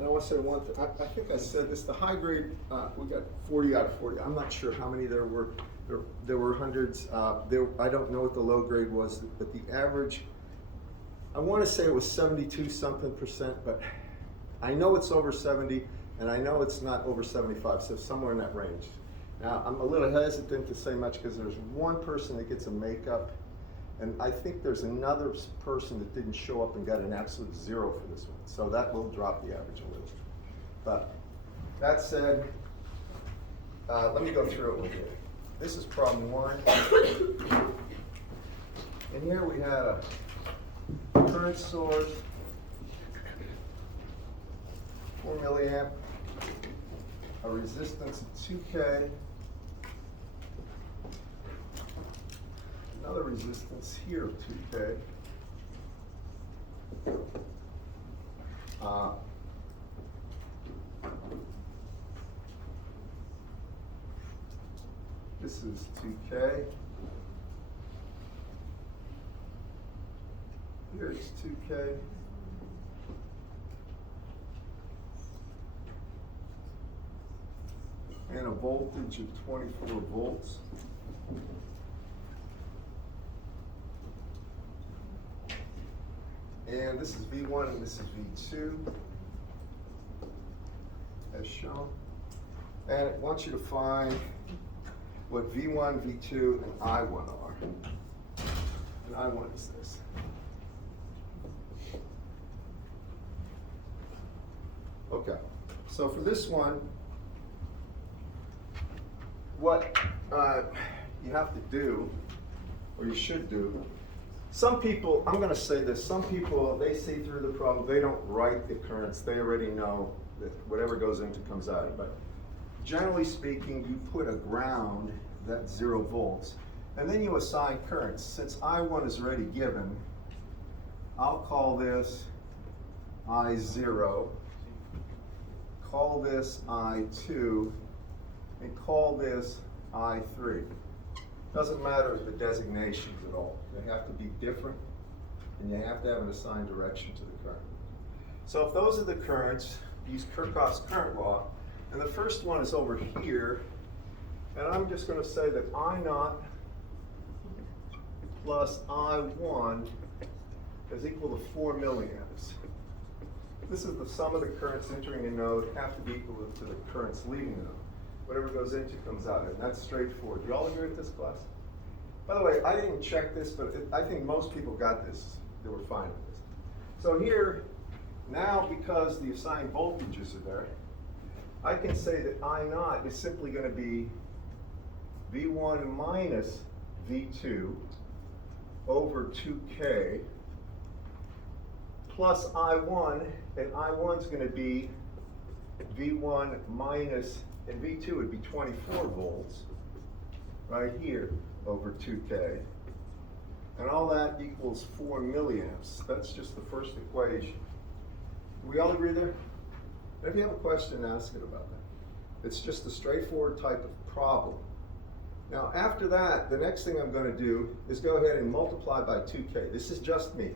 And I want to say one thing, I think I said this, the high grade, we got 40 out of 40. I'm not sure how many there were. There were hundreds. I don't know what the low grade was, but the average, I want to say it was 72 something percent, but I know it's over 70, and I know it's not over 75, so somewhere in that range. Now, I'm a little hesitant to say much because there's one person that gets a makeup, and I think there's another person that didn't show up and got an absolute 0 for this one. So that will drop the average a little. But that said, let me go through it with you. This is problem 1. And here we had a current source, 4 milliamp, a resistance of 2K, another resistance here of 2K, this is 2K, here's 2K, and a voltage of 24 volts. And this is V1 and this is V2, as shown. And it wants you to find what V1, V2, and I1 are. And I1 is this. Okay, so for this one, what you have to do, or you should do, some people, I'm going to say this, some people, they see through the problem, they don't write the currents, they already know that whatever goes into comes out. But generally speaking, you put a ground, that's 0 volts, and then you assign currents. Since I1 is already given, I'll call this I0, call this I2, and call this I3. Doesn't matter the designations at all. They have to be different, and you have to have an assigned direction to the current. So if those are the currents, use Kirchhoff's current law, and the first one is over here, and I'm just going to say that I0 plus I1 is equal to 4 milliamps. This is the sum of the currents entering a node have to be equal to the currents leaving the node. Whatever goes into comes out, and that's straightforward. Do you all agree with this, class? By the way, I didn't check this, but I think most people got this. They were fine with this. So here, now because the assigned voltages are there, I can say that I0 is simply going to be V1 minus V2 over 2K plus I1, and I1 is going to be V1 minus, and V2 would be 24 volts right here over 2K. And all that equals 4 milliamps. That's just the first equation. We all agree there? If you have a question, ask it about that. It's just a straightforward type of problem. Now after that, the next thing I'm going to do is go ahead and multiply by 2K. This is just me.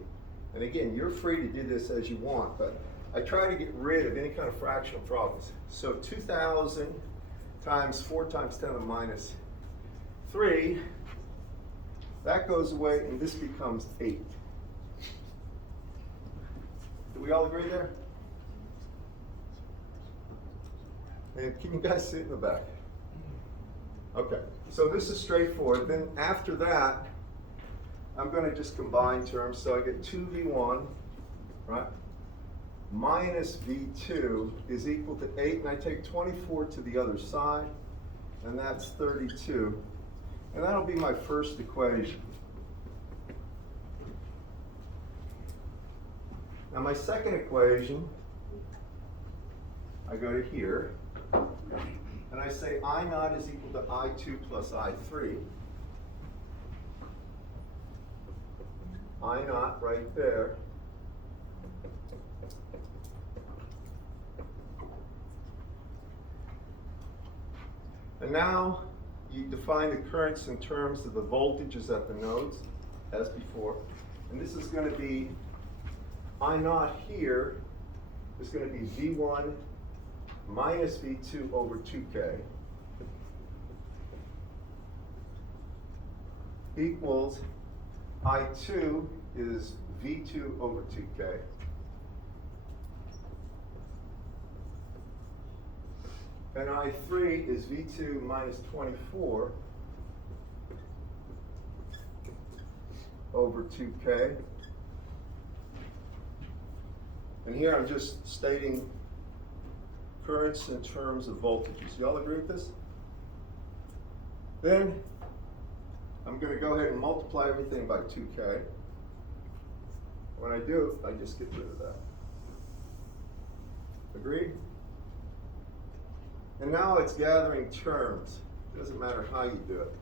And again, you're free to do this as you want, but I try to get rid of any kind of fractional problems. So 2,000 times 4 times 10 to the minus 3, that goes away, and this becomes 8. Do we all agree there? And can you guys see it in the back? Okay, so this is straightforward. Then after that, I'm going to just combine terms. So I get 2V1, right, minus V2 is equal to 8, and I take 24 to the other side, and that's 32. And that'll be my first equation. Now my second equation, I go to here, and I say I0 is equal to I2 plus I3. I0 right there. And now you define the currents in terms of the voltages at the nodes, as before. And this is going to be I0 here is going to be V1 minus V2 over 2K equals I2 is V2 over 2K and I3 is V2 minus 24 over 2K. And here I'm just stating currents in terms of voltages. Y'all agree with this? Then I'm going to go ahead and multiply everything by 2K. When I do, I just get rid of that. Agreed? And now it's gathering terms. It doesn't matter how you do it.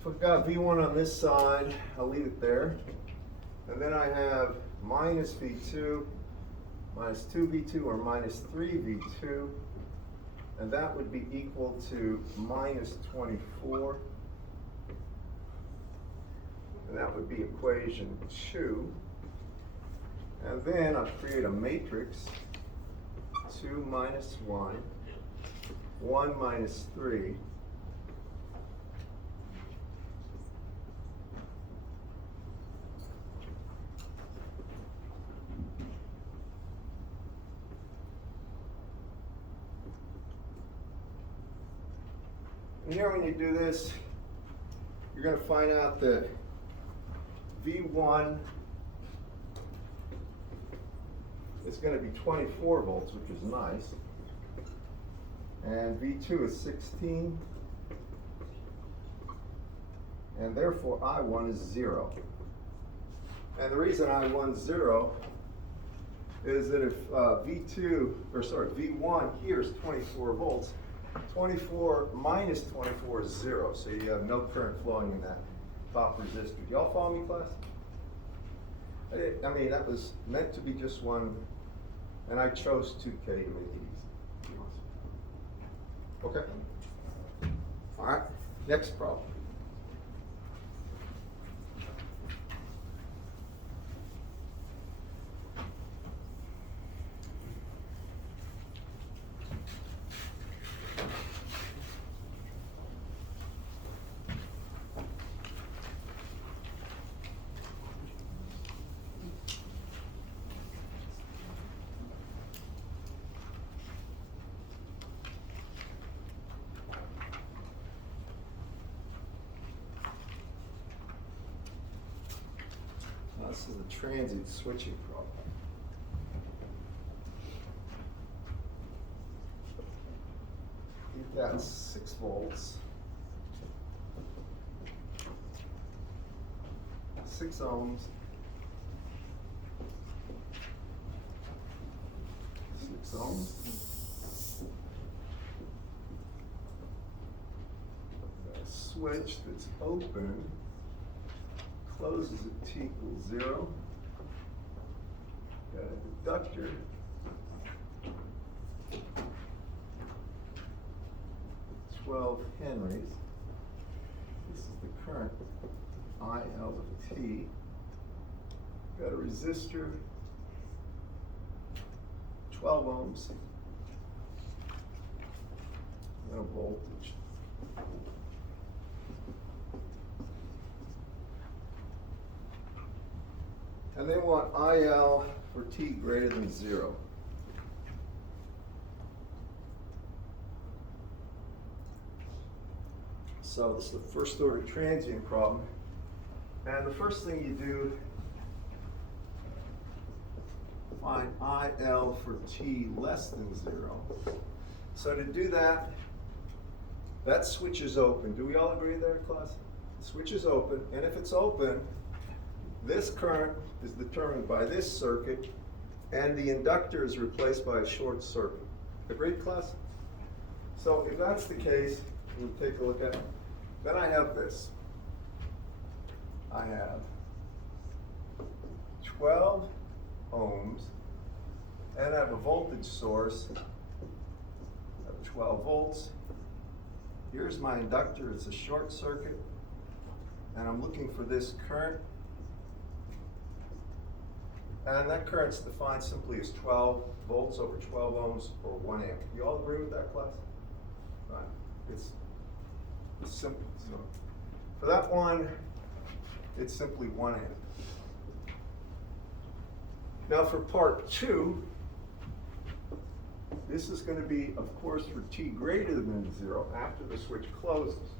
If I've got V1 on this side, I'll leave it there. And then I have minus V2, minus 2V2, or minus 3V2. And that would be equal to minus 24. And that would be equation 2. And then I'll create a matrix. 2 minus 1, 1 minus 3. And here when you do this, you're going to find out that V1 is going to be 24 volts, which is nice. And V2 is 16. And therefore I1 is 0. And the reason I1 is 0 is that if V1 here is 24 volts, 24 minus 24 is 0. So you have no current flowing in that top resistor. Do y'all follow me, class? I mean, that was meant to be just one, and I chose 2K to make it easy. Okay? All right, next problem. This is a transient switching problem. You've got 6 volts, 6 ohms, 6 ohms. A switch that's open closes at T equals 0. Got a inductor. Henries. This is the current IL of T. Got a resistor, 12 ohms, and a voltage. And they want IL for T greater than 0. So this is the first order transient problem. And the first thing you do, find IL for T less than 0. So to do that, that switch is open. Do we all agree there, class? The switch is open, and if it's open, this current is determined by this circuit, and the inductor is replaced by a short circuit. Agreed, class? So if that's the case, we'll take a look at it. Then I have this. I have 12 ohms, and I have a voltage source of 12 volts. Here's my inductor, it's a short circuit, and I'm looking for this current. And that current's defined simply as 12 volts over 12 ohms or 1 amp. You all agree with that, class? Right. It's simple. So for that one, it's simply 1 amp. Now for part 2, this is going to be, of course, for t greater than 0 after the switch closes.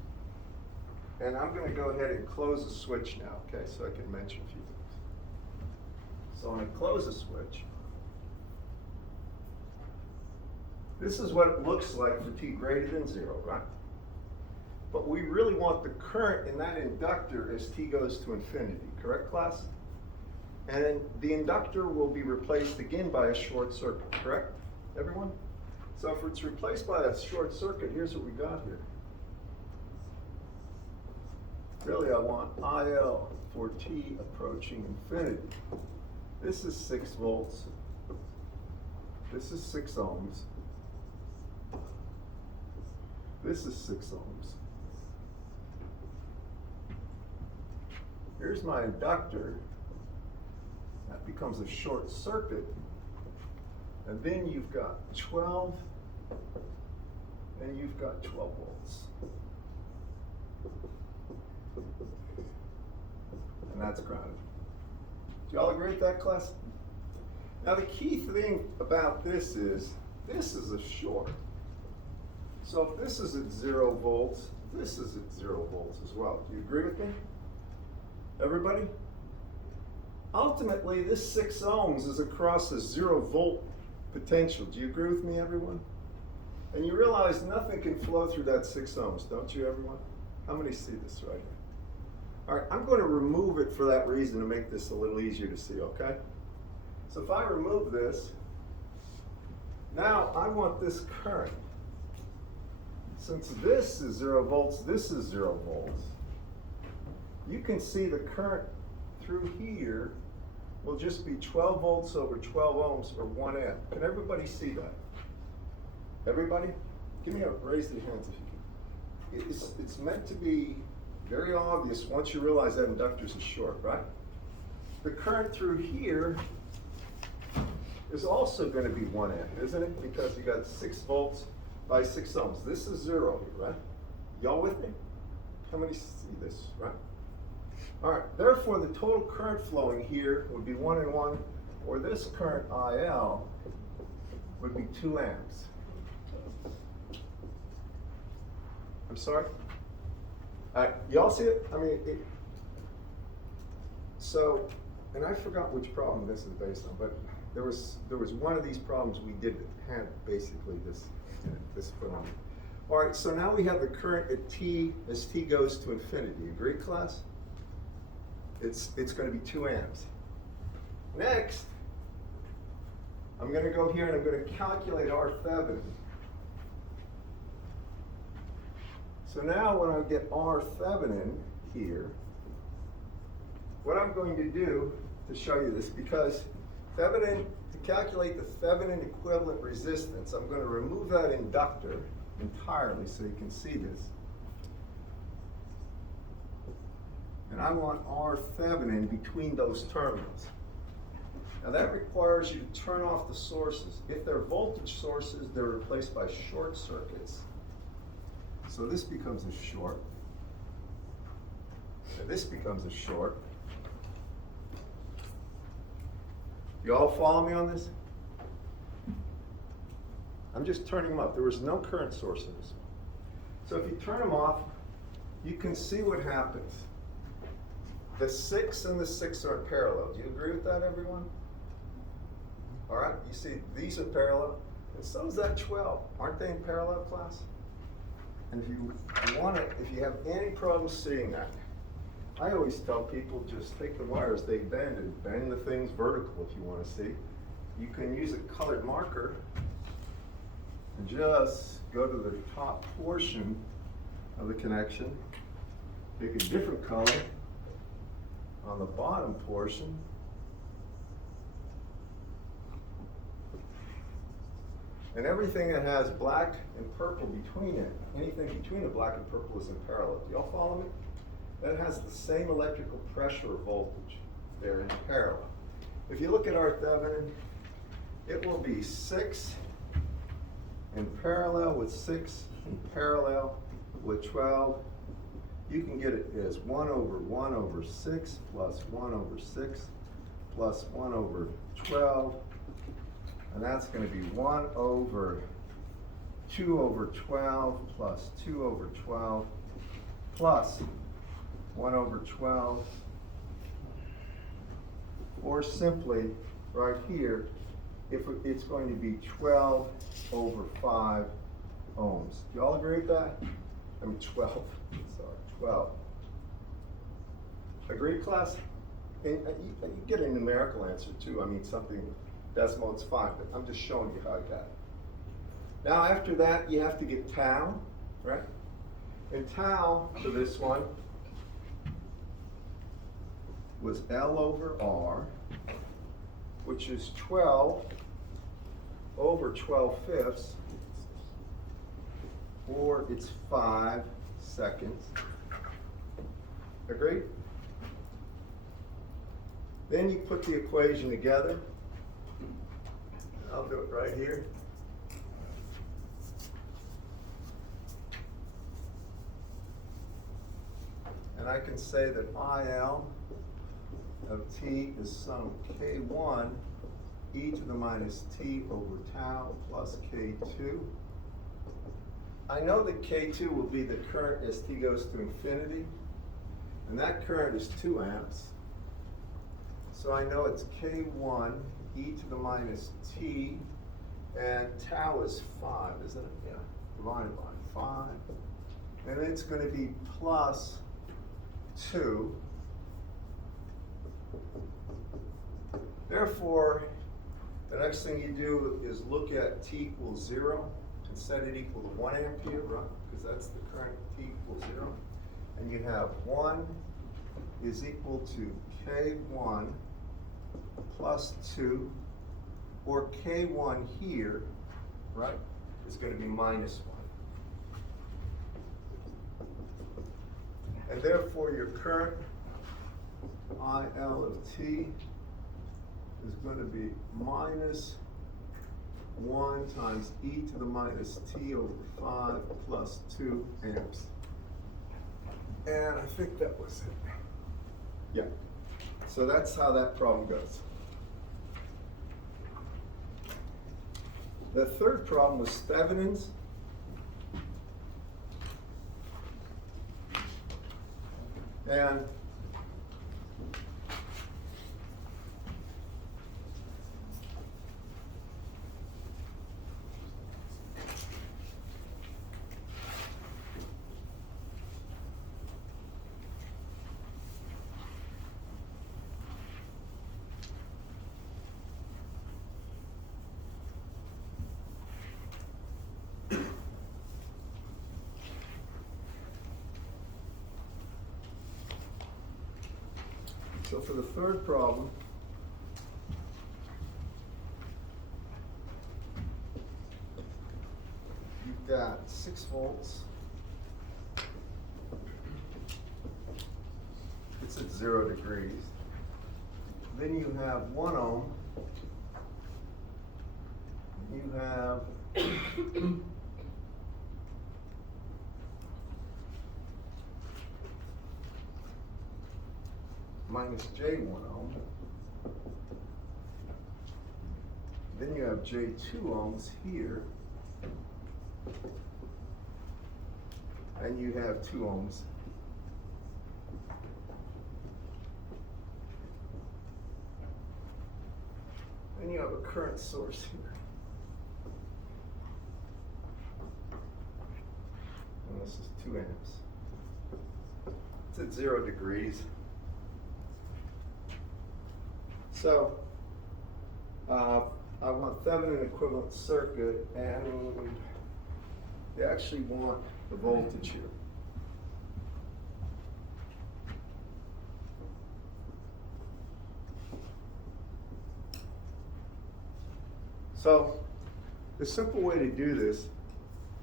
And I'm going to go ahead and close the switch now, okay, so I can mention a few things. So when I close the switch, this is what it looks like for t greater than 0, right? But we really want the current in that inductor as t goes to infinity, correct, class? And then the inductor will be replaced again by a short circuit, correct, everyone? So if it's replaced by a short circuit, here's what we got here. Really, I want IL for t approaching infinity. This is 6 volts. This is 6 ohms. This is 6 ohms. Here's my inductor. That becomes a short circuit. And then you've got 12, and you've got 12 volts. And that's grounded. Do y'all agree with that, class? Now the key thing about this is a short. So if this is at 0 volts, this is at 0 volts as well. Do you agree with me? Everybody? Ultimately, this 6 ohms is across a 0 volt potential. Do you agree with me, everyone? And you realize nothing can flow through that 6 ohms, don't you, everyone? How many see this right here? All right, I'm going to remove it for that reason to make this a little easier to see, okay? So if I remove this, now I want this current. Since this is 0 volts, this is 0 volts, you can see the current through here will just be 12 volts over 12 ohms or 1 amp. Can everybody see that? Everybody? Give me a raise your hands if you can. It's meant to be very obvious once you realize that inductors is short, right? The current through here is also going to be 1 amp, isn't it? Because you got 6 volts by 6 ohms. This is 0 here, right? Y'all with me? How many see this, right? All right, therefore the total current flowing here would be 1 and 1, or this current IL would be 2 amps. I'm sorry? Y'all see it? I mean, so, and I forgot which problem this is based on, but there was one of these problems we did that had basically this phenomenon. All right, so now we have the current at t as t goes to infinity. Agree, class? It's going to be 2 amps. Next, I'm going to go here and I'm going to calculate R Thevenin. So now when I get R Thevenin here, what I'm going to do to show you this, because Thevenin, to calculate the Thevenin equivalent resistance, I'm going to remove that inductor entirely so you can see this. And I want R Thevenin between those terminals. Now that requires you to turn off the sources. If they're voltage sources, they're replaced by short circuits. So this becomes a short. And this becomes a short. You all follow me on this? I'm just turning them up. There was no current source in this one. So if you turn them off, you can see what happens. The 6 and the 6 are parallel. Do you agree with that, everyone? All right, you see these are parallel, and so is that 12. Aren't they in parallel, class? And if you want to, if you have any problems seeing that, I always tell people just take the wires they bend and bend the things vertical if you want to see. You can use a colored marker and just go to the top portion of the connection, pick a different color on the bottom portion, and everything that has black and purple between it, anything between the black and purple is in parallel. Do y'all follow me? That has the same electrical pressure or voltage. They're in parallel. If you look at our Thevenin, it will be 6 in parallel with 6 in parallel with 12. You can get it as 1 over 1 over 6 plus 1 over 6 plus 1 over 12. And that's going to be 1 over 2 over 12 plus 2 over 12 plus 1 over 12. Or simply, right here, if it's going to be 12 over 5 ohms. Do you all agree with that? I mean 12, sorry, 12. Agree, class? And you get a numerical answer too. I mean something decimal, it's fine, but I'm just showing you how I got it. Now after that, you have to get tau, right? And tau for this one was L over R, which is 12 over 12/5, or it's 5 seconds. Agreed? Then you put the equation together. I'll do it right here. And I can say that IL of t is some k1 e to the minus t over tau plus k2. I know that k2 will be the current as t goes to infinity, and that current is 2 amps. So I know it's k1 e to the minus t, and tau is 5, isn't it? Yeah, divided by 5. And it's going to be plus 2. Therefore, the next thing you do is look at t equals 0 and set it equal to 1 ampere, right? Because that's the current t equals 0. And you have 1 is equal to k1 plus 2, or k1 here, right, is going to be minus 1. And therefore, your current IL of t is going to be minus 1 times e to the minus t over 5 plus 2 amps. And I think that was it. Yeah. So that's how that problem goes. The third problem was Thevenin's. And so for the third problem, you've got 6 volts. It's at 0 degrees. Then you have 1 ohm. You have minus J1 ohm. Then you have J2 ohms here. And you have 2 ohms. And you have a current source here. And this is 2 amps. It's at 0 degrees. So, I want Thevenin equivalent circuit, and they actually want the voltage here. So, the simple way to do this,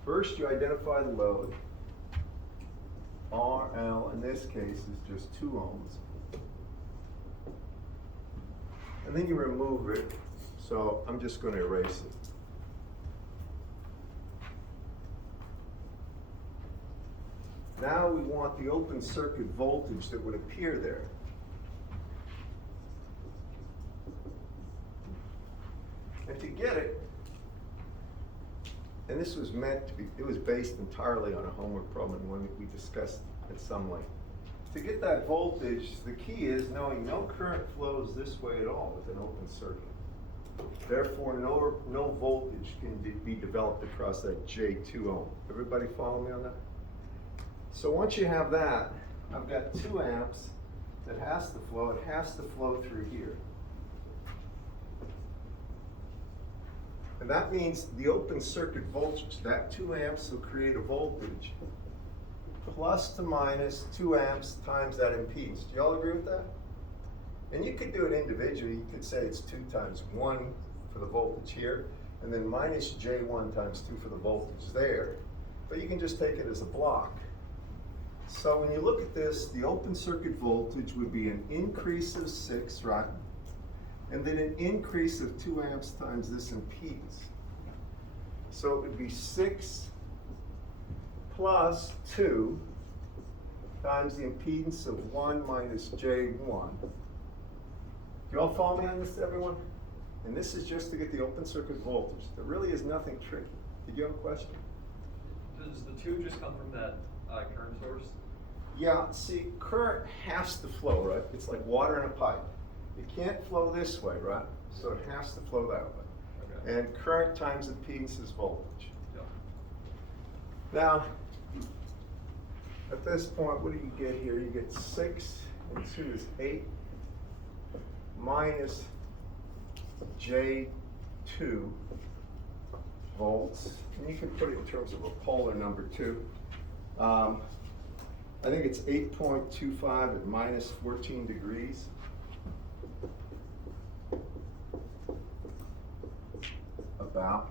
first you identify the load. RL in this case is just 2 ohms. and then you remove it. So I'm just going to erase it. Now we want the open circuit voltage that would appear there. And to get it, and this was meant to be, it was based entirely on a homework problem and one that we discussed at some length. To get that voltage, the key is knowing no current flows this way at all with an open circuit. Therefore, no voltage can be developed across that J2 ohm. Everybody follow me on that? So once you have that, I've got 2 amps that has to flow. It has to flow through here. And that means the open circuit voltage, that 2 amps will create a voltage plus to minus 2 amps times that impedance. Do you all agree with that? And you could do it individually. You could say it's 2 times 1 for the voltage here, and then minus J1 times 2 for the voltage there. But you can just take it as a block. So when you look at this, the open circuit voltage would be an increase of 6, right? And then an increase of 2 amps times this impedance. So it would be 6 plus 2 times the impedance of 1 minus J1. You all follow me on this, everyone? And this is just to get the open circuit voltage. There really is nothing tricky. Did you have a question? Does the 2 just come from that current source? Yeah, see, current has to flow, right? It's like water in a pipe. It can't flow this way, right? So it has to flow that way. Okay. And current times impedance is voltage. Yep. Now, at this point, what do you get here? You get 6 and 2 is 8 minus J2 volts. And you can put it in terms of a polar number too. I think it's 8.25 at minus 14 degrees. About.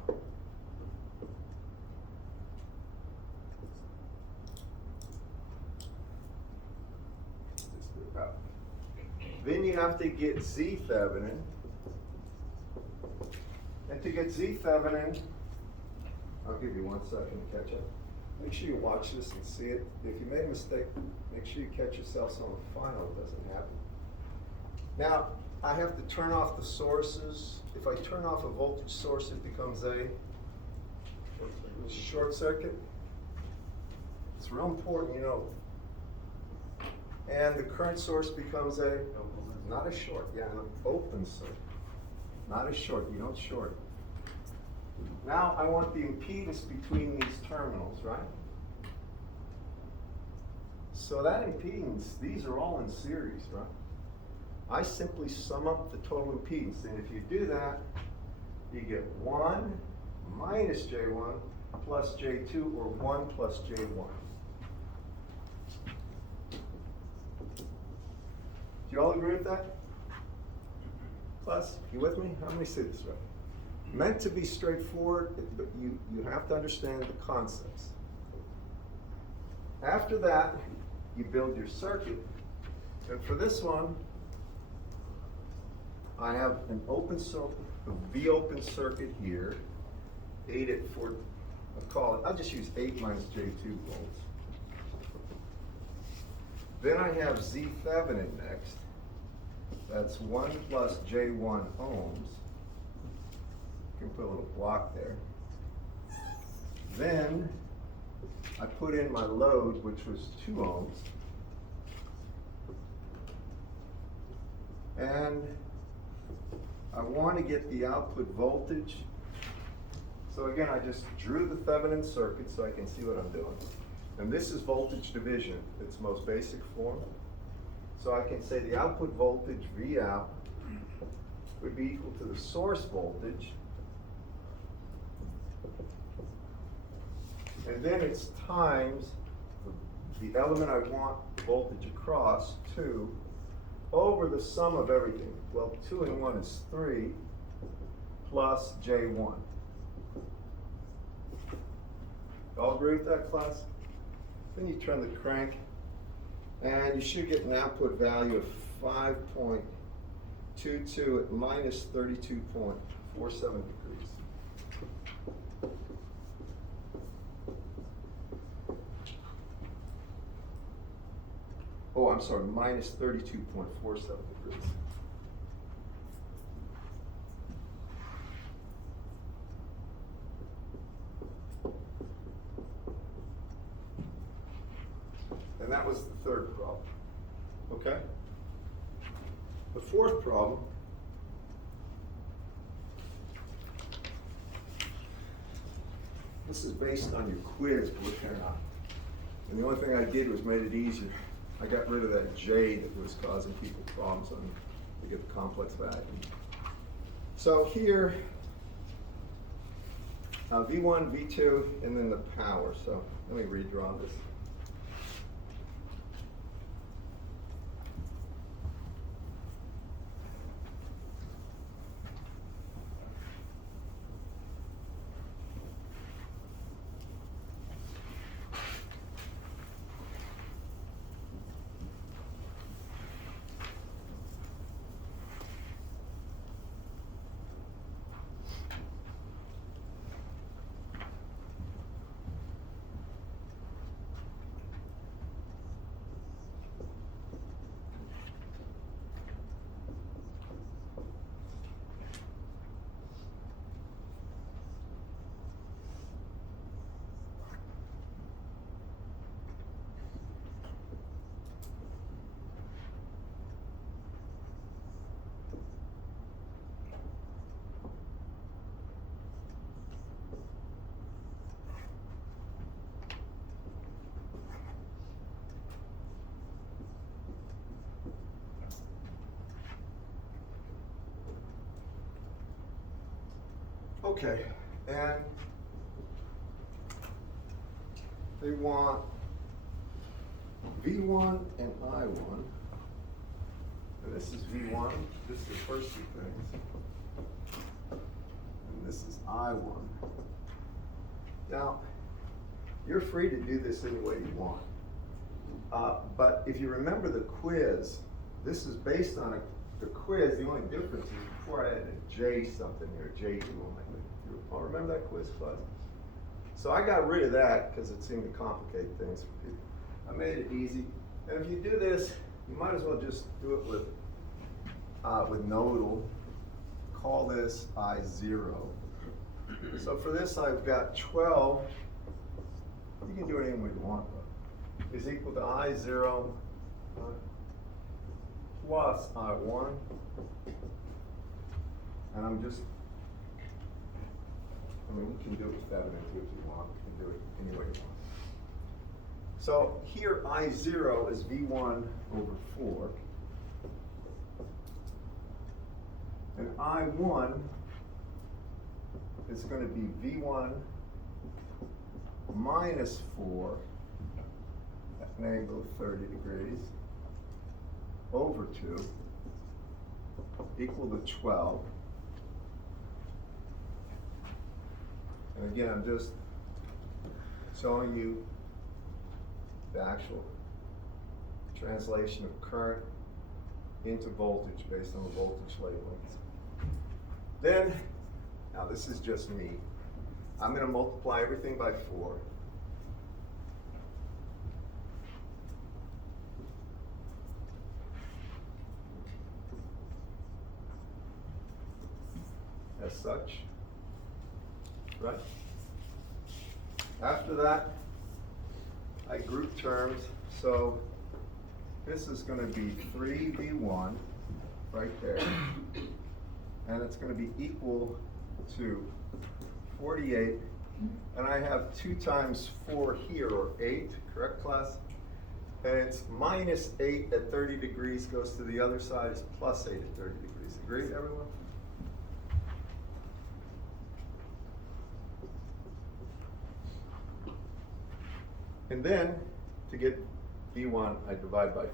Then you have to get Z Thevenin. And to get Z Thevenin, I'll give you 1 second to catch up. Make sure you watch this and see it. If you made a mistake, make sure you catch yourself so on the final it doesn't happen. Now, I have to turn off the sources. If I turn off a voltage source, it becomes a short circuit. It's real important, you know. And the current source becomes a, not a short, yeah, an open circuit. Not a short, you don't short. Now I want the impedance between these terminals, right? So that impedance, these are all in series, right? I simply sum up the total impedance, and if you do that, you get 1 minus J1 plus J2, or 1 plus J1. Do you all agree with that? Plus, you with me? How many see this right? Meant to be straightforward, but you have to understand the concepts. After that, you build your circuit. And for this one, I have an open circuit, a V open circuit here, 8 at 4, I'll just use 8 minus J2 volts. Then I have Z Thevenin next. That's 1 plus J1 ohms. You can put a little block there. Then I put in my load, which was 2 ohms. And I want to get the output voltage. So again, I just drew the Thevenin circuit so I can see what I'm doing. And this is voltage division, its most basic form. So I can say the output voltage, V out, would be equal to the source voltage. And then it's times the element I want the voltage across, 2, over the sum of everything. Well, 2 and 1 is 3, plus J1. All agree with that, class? Then you turn the crank, and you should get an output value of 5.8 22 at minus 32.47 degrees. Oh, I'm sorry, minus 32.47 degrees. And that was the third problem, okay? The fourth problem this is based on your quiz, believe it or not. And the only thing I did was made it easier. I got rid of that J that was causing people problems on to get the complex value. So here, V1, V2, and then the power. So let me redraw this. Okay, and they want V1 and I1, and this is V1, this is the first two things, and this is I1. Now, you're free to do this any way you want, but if you remember the quiz, this is based on the quiz. The only difference is before I had a J something here, J2 on my thing. You all remember that quiz class? So I got rid of that because it seemed to complicate things. I made it easy. And if you do this, you might as well just do it with nodal. Call this I0. So for this, I've got 12. You can do it any way you want, though. Is equal to I0 plus I1. And I'm just, I mean, you can do it with that if you want. You can do it any way you want. So here I0 is V1 over 4. And I1 is going to be V1 minus 4 at an angle of 30 degrees over 2 equal to 12. And again, I'm just showing you the actual translation of current into voltage based on the voltage labelings. Then, now this is just me. I'm going to multiply everything by 4. As such, right? After that, I group terms. So this is going to be 3V1 right there. And it's going to be equal to 48. And I have 2 times 4 here, or 8, correct, class? And it's minus 8 at 30 degrees goes to the other side is plus 8 at 30 degrees. Agreed, everyone? And then, to get V1, I divide by 3.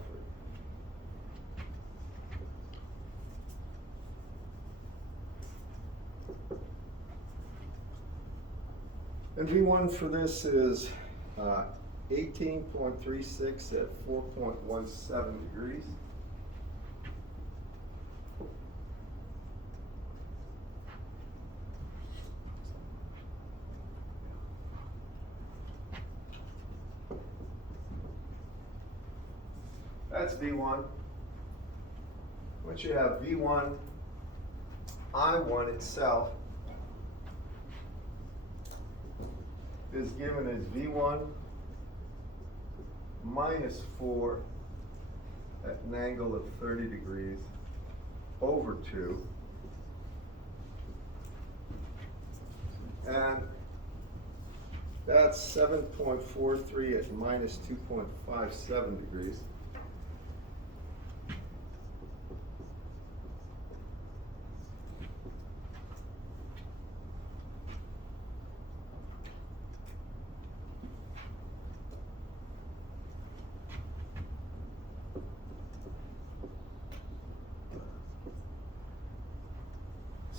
And V1 for this is 18.36 at 4.17 degrees. That's V1. Once you have V1, I1 itself is given as V1 minus 4 at an angle of 30 degrees over 2. And that's 7.43 at minus 2.57 degrees.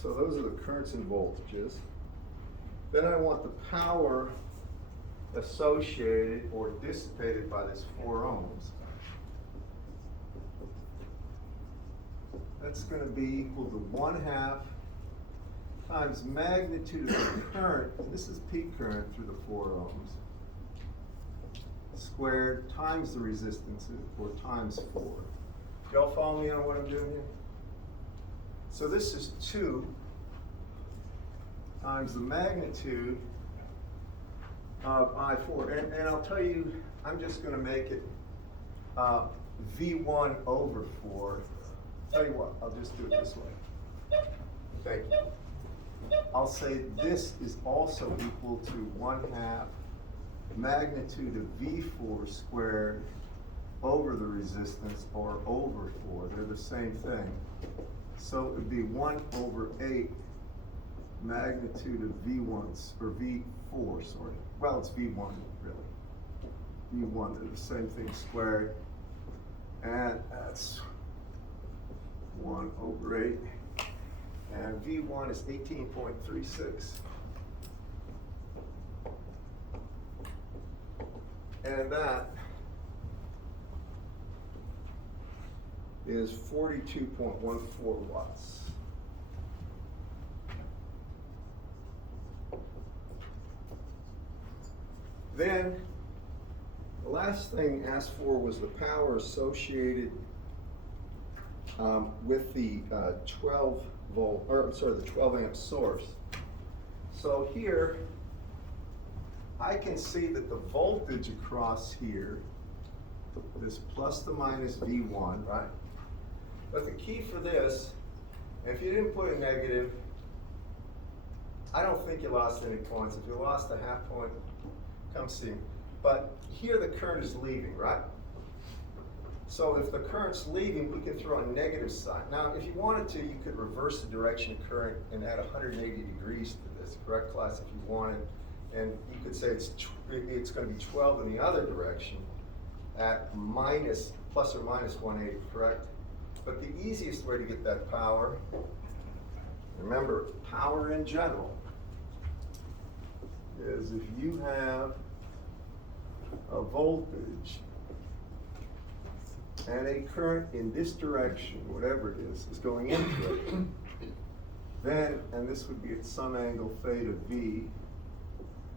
So those are the currents and voltages. Then I want the power associated or dissipated by this 4 ohms. That's going to be equal to 1/2 times magnitude of the current, and this is peak current through the 4 ohms, squared times the resistance, or times 4. Y'all follow me on what I'm doing here? So this is 2 times the magnitude of I4. And I'll tell you, I'm just going to make it V1 over 4. Tell you what, I'll just do it this way. Thank you. I'll say this is also equal to 1/2 magnitude of V4 squared over the resistance, or over 4. They're the same thing. So it would be 1/8 magnitude of V1, or V4, sorry. Well, it's V1, really. V1, they're the same thing squared. And that's 1/8. And V1 is 18.36. And that is 42.14 watts. Then, the last thing asked for was the power associated with the 12 volt, or I'm sorry, the 12 amp source. So here, I can see that the voltage across here is plus the minus V1, right? But the key for this, if you didn't put a negative, I don't think you lost any points. If you lost a half point, come see me. But here the current is leaving, right? So if the current's leaving, we can throw a negative sign. Now, if you wanted to, you could reverse the direction of current and add 180 degrees to this, correct, class, if you wanted. And you could say it's going to be 12 in the other direction at plus or minus 180, correct? But the easiest way to get that power, remember, power in general, is if you have a voltage and a current in this direction, whatever it is going into it, then, and this would be at some angle theta V,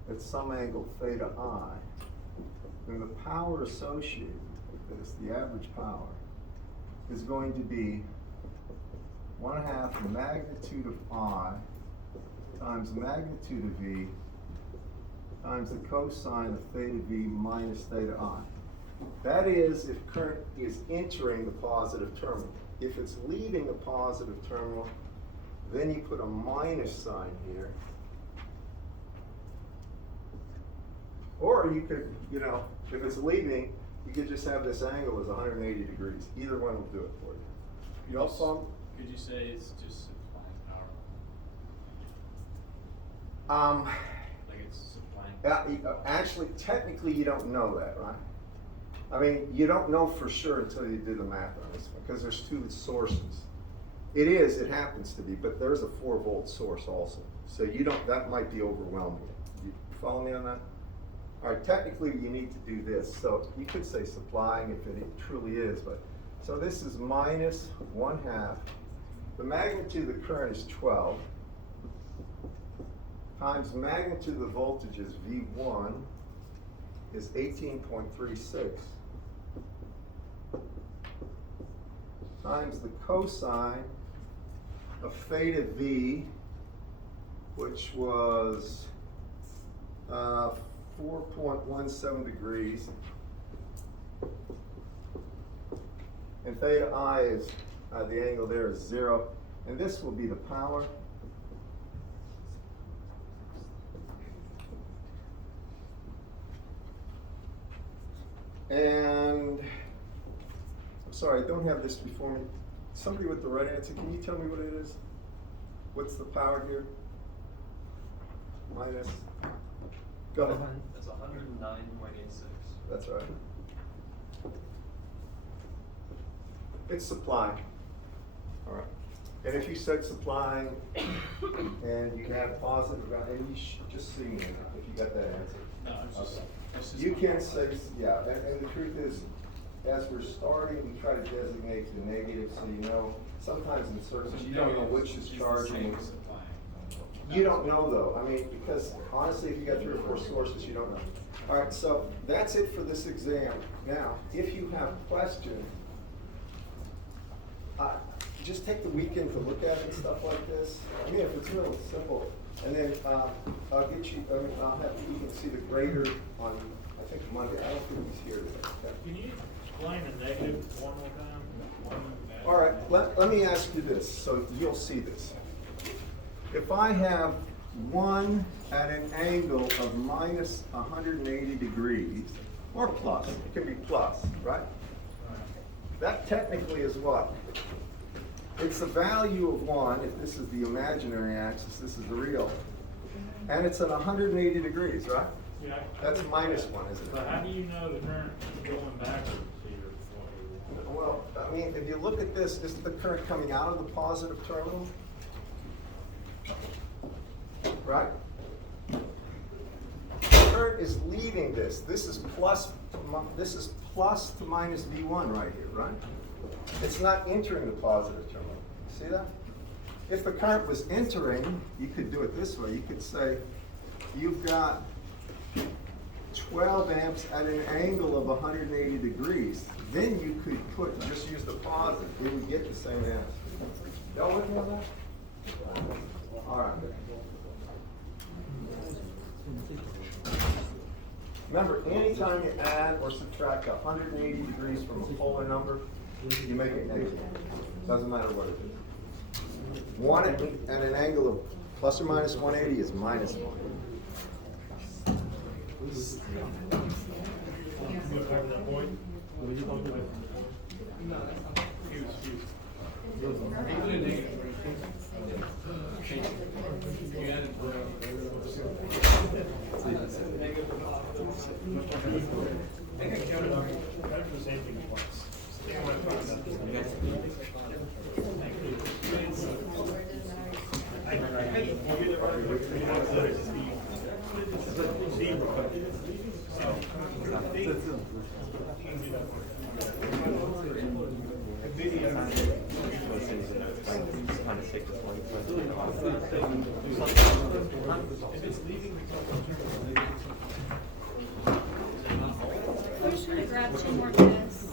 at some angle theta I, then the power associated with this, the average power, is going to be 1/2 the magnitude of I times magnitude of V times the cosine of theta V minus theta I. That is if current is entering the positive terminal. If it's leaving the positive terminal, then you put a minus sign here. Or you could, if it's leaving, you could just have this angle as 180 degrees. Either one will do it for you. You all follow? Could you say it's just supplying power? Like it's supplying. Actually, technically, you don't know that, right? I mean, you don't know for sure until you do the math on this one, because there's 2 sources. It happens to be, but there's a 4-volt source also. So that might be overwhelming. You follow me on that? All right, technically you need to do this. So you could say supplying if it truly is, but, so this is minus 1/2. The magnitude of the current is 12, times magnitude of the voltage is V1, is 18.36. times the cosine of theta v, which was 4.17 degrees. And theta I is, the angle there is 0. And this will be the power. And, I'm sorry, I don't have this before me. Somebody with the right answer, can you tell me what it is? What's the power here? Minus, go ahead. That's 109.86. That's right. It's supply. All right. And if you said supplying and you have positive, and you should just see me if you got that answer. No, it's just You my can fault. say, yeah, and the truth is, as we're starting, we try to designate the negative so you know, sometimes in circuits, you don't know which is It's the charging. same as supplying. You don't know though, I mean, because honestly, if you got 3 or 4 sources, you don't know. All right, so that's it for this exam. Now, if you have questions, just take the weekend to look at it and stuff like this. I mean, if it's real simple, and then I'll get you, I'll have you can see the grader on, I think Monday. I don't think he's here today. Okay. Can you explain the negative one more time? All right, let me ask you this, so you'll see this. If I have 1 at an angle of minus 180 degrees, or plus, it can be plus, right? That technically is what? It's the value of 1, if this is the imaginary axis, this is the real. And it's at 180 degrees, right? Yeah. That's minus 1, isn't it? But how do you know the current is going backwards here? Well, I mean, if you look at this, isn't the current coming out of the positive terminal? Right? The current is leaving this. This is plus to minus V1 right here, right? It's not entering the positive terminal. See that? If the current was entering, you could do it this way. You could say, you've got 12 amps at an angle of 180 degrees. Then you could just use the positive. We would get the same answer. Y'all with me on that? All right. Remember, anytime you add or subtract 180 degrees from a polar number, you make it negative. Doesn't matter what it is. 1 at an angle of plus or minus 180 is minus 1. I'm just gonna grab 2 more.